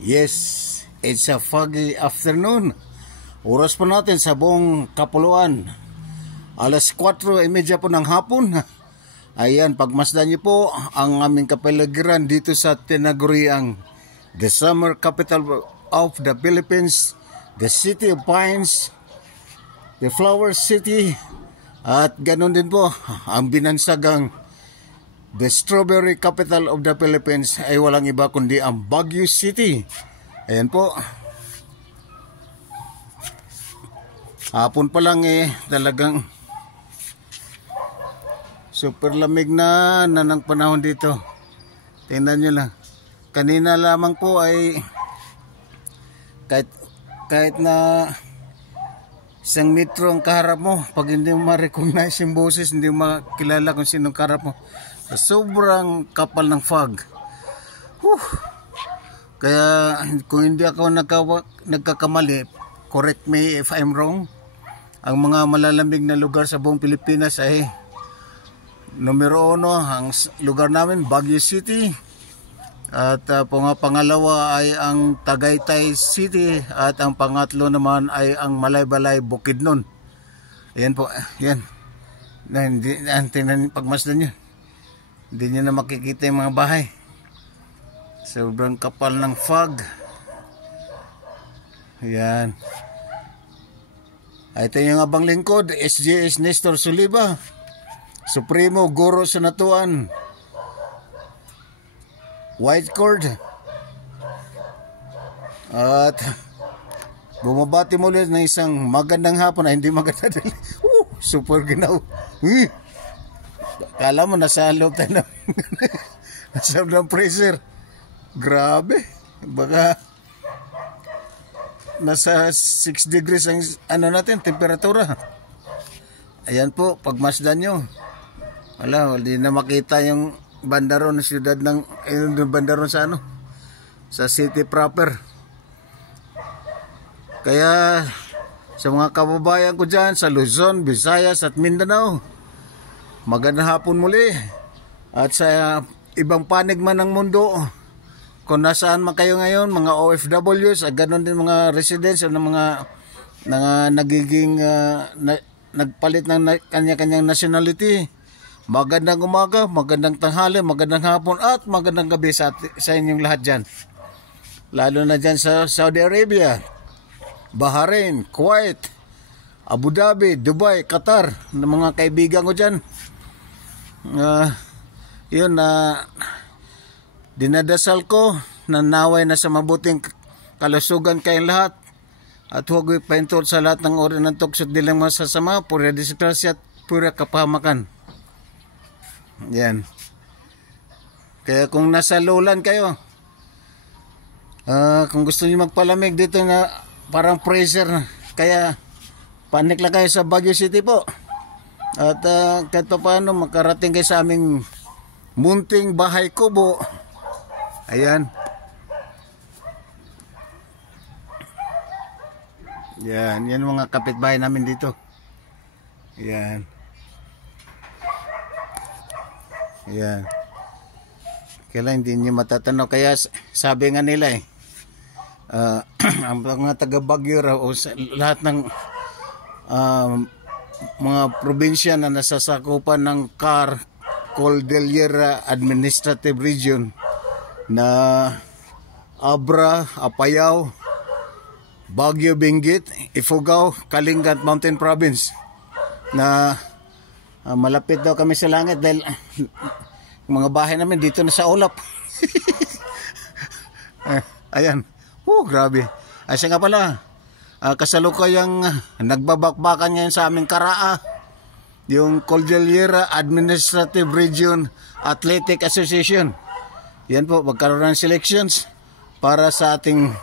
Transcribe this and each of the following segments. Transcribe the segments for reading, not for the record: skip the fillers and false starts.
Yes, it's a foggy afternoon. Oras po natin sa buong Kapuluan. Alas 4:30 po ng hapon. Ayan, pagmasdan niyo po ang aming kapaligiran dito sa tinaguriang the summer capital of the Philippines, the City of Pines, the Flower City, at ganun din po ang binansagang the strawberry capital of the Philippines ay walang iba kundi ang Baguio City. Ayan po. Hapon pa lang talagang super lamig na ng panahon dito. Tingnan nyo lang. Kanina lamang po ay kahit na isang metro ang kaharap mo, pag hindi mo ma-recognize yung boses, hindi mo makilala kung sinong kaharap mo. Sobrang kapal ng fog. Kaya kung hindi ako nagkakamali, correct me if I'm wrong, ang mga malalamig na lugar sa buong Pilipinas ay numero 1 ang lugar namin, Baguio City, at pangalawa ay ang Tagaytay City, at ang pangatlo naman ay ang Malaybalay, Bukidnon. Ayan po, yan. Pagmasdan nyo, hindi nyo na makikita yung mga bahay. Sobrang kapal ng fog. Ayan. Ito yung abang lingkod, SJS Nestor Soliva, Supremo Guro sa Natuan, White Cord. At bumabati muli ng isang magandang hapon, ay hindi maganda dahil super ginaw. Kala mo nasa loob tayo nasa loob ng freezer. Grabe. Baka nasa 6 degrees ang natin, temperatura. Ayan po, pagmasdan nyo. Wala, hindi na makita yung bandaron ng siyudad ng bandaron sa sa city proper. Kaya sa mga kababayan ko dyan sa Luzon, Visayas at Mindanao, magandang hapon muli. At sa ibang panig man ng mundo, kung nasaan man kayo ngayon, mga OFWs, at ganoon din mga residents o mga nagiging nagpalit ng kanya-kanyang nationality, magandang umaga, magandang tanghali, magandang hapon, at magandang gabi sa inyong lahat dyan. Lalo na dyan sa Saudi Arabia, Bahrain, Kuwait, Abu Dhabi, Dubai, Qatar, ng mga kaibigan ko dyan. Yun dinadasal ko na naway na sa mabuting kalusugan kayong lahat, at huwag ipahintulot sa lahat ng uri ng tuksot dilang masasama, pura disgrasya at pura kapahamakan. Yan. Kaya kung nasa lowland kayo, kung gusto niyo magpalamig dito na parang freezer, kaya panik lang kayo sa Baguio City po. At kahit pa paano makarating kayo sa aming munting bahay kubo. Ayan. Yan mga kapitbahay namin dito. Yan. Yan. Kailan hindi nyo matatanaw. Kaya sabi nga nila ang mga taga Baguio raw, o lahat ng mga probinsya na nasasakupan ng Cordillera Administrative Region na Abra, Apayao, Baguio, Benguet, Ifugao, Kalinga, Mountain Province, na malapit daw kami sa langit dahil mga bahay namin dito na sa ulap. Ayan. Grabe. Siya nga pala, kasalukuyang nagbabakbakan ngayon sa aming Karaa, yung Cordillera Administrative Region Athletic Association. Yan po, magkaroon ng selections para sa ating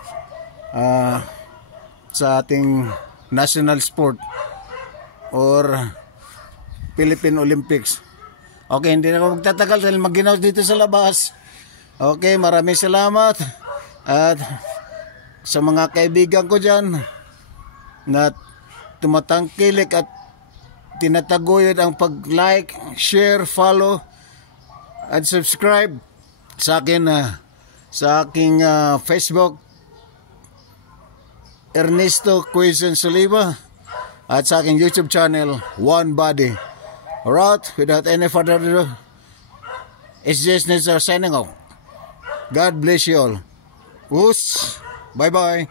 national sport or Philippine Olympics. Okay, hindi na ako magtatagal dahil mag-ginaw dito sa labas. Okay, maraming salamat. At sa mga kaibigan ko dyan na tumatangkilik at tinataguyod ang pag-like, share, follow, at subscribe sa akin sa aking Facebook Ernesto Quezon Soliva at sa aking YouTube channel, One Body. Alright, without any further ado, it's just Nizar signing off. God bless you all. Oos! Bye-bye!